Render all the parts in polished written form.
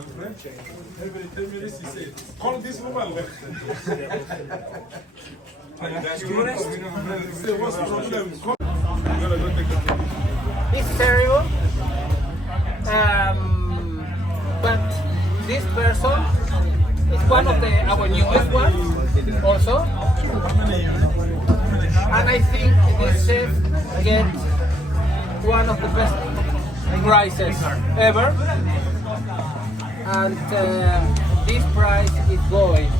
Every 10 minutes he said, call this woman. Say, what's the problem? It's terrible. But this person is one of our newest ones also. And I think this chef gets one of the best prices ever. And this price is going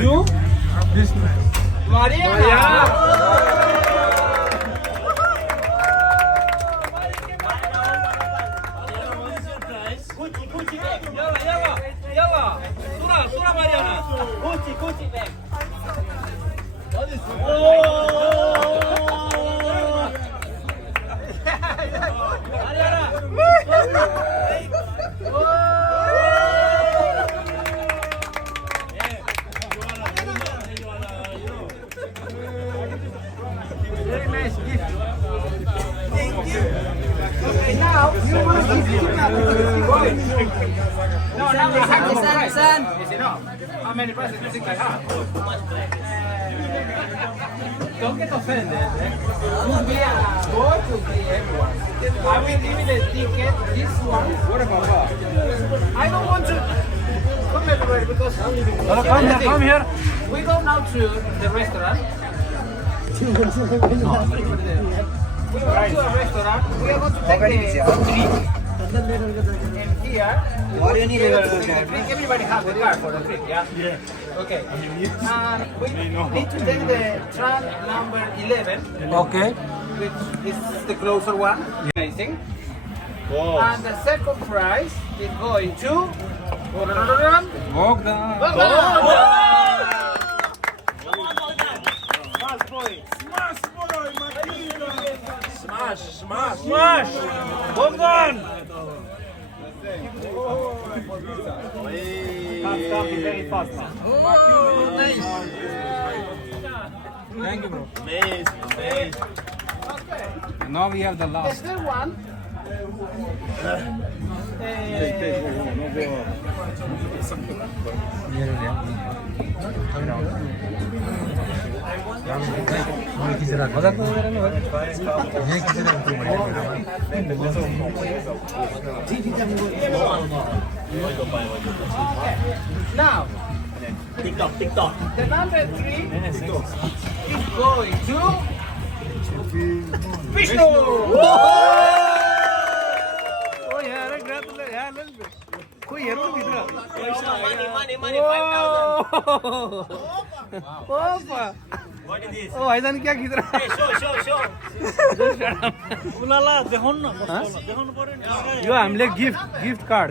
to Maria. Gucci bag. Very nice gift. Thank you. Okay, now you want to give him No, now we have the price. Is enough. How many prices do you think I have? Don't get offended. Could be a boy, could be everyone. I will give you the ticket. This one. What about what? I don't want to come everywhere because. Come here. We go now to the restaurant. We go to a restaurant. We are going to take the drink. And here, what do you need? Everybody has the card for the drink, yeah? Yeah. Okay. And we need to take the tram number 11. Okay. Which is the closer one. Amazing. Wow. And the second prize is going to Bogdan. Smash! Bogdan! Very fast now. Nice. Thank you, bro. Okay. Now we have the The last. third one. Now, TikTok. The number 3 is going to Vishnu. Oh yeah, congratulations. Yeah, let's go. Koi hai to bitra. Money, 5,000. Opa. What is this? Oh, Aidan kya khich raha? Hey, show. Just shut up. Ulala, dekhon na. Huh? Dekhon pore. Yo, hamle gift card.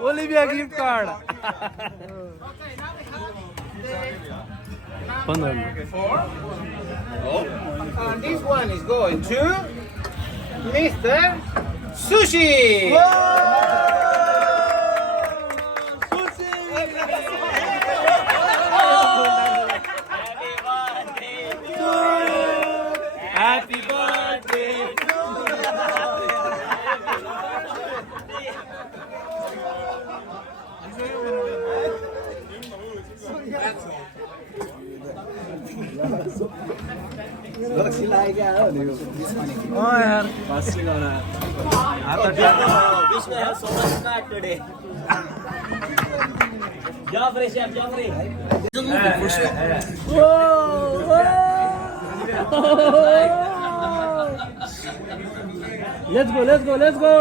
Olivia gift card. Okay, now we have the number 4. And this one is going to Mr. Sushi. Happy birthday to you. Oh yaar, Vishnu has so much card today. Joffrey, chef, Joffrey. Let's go.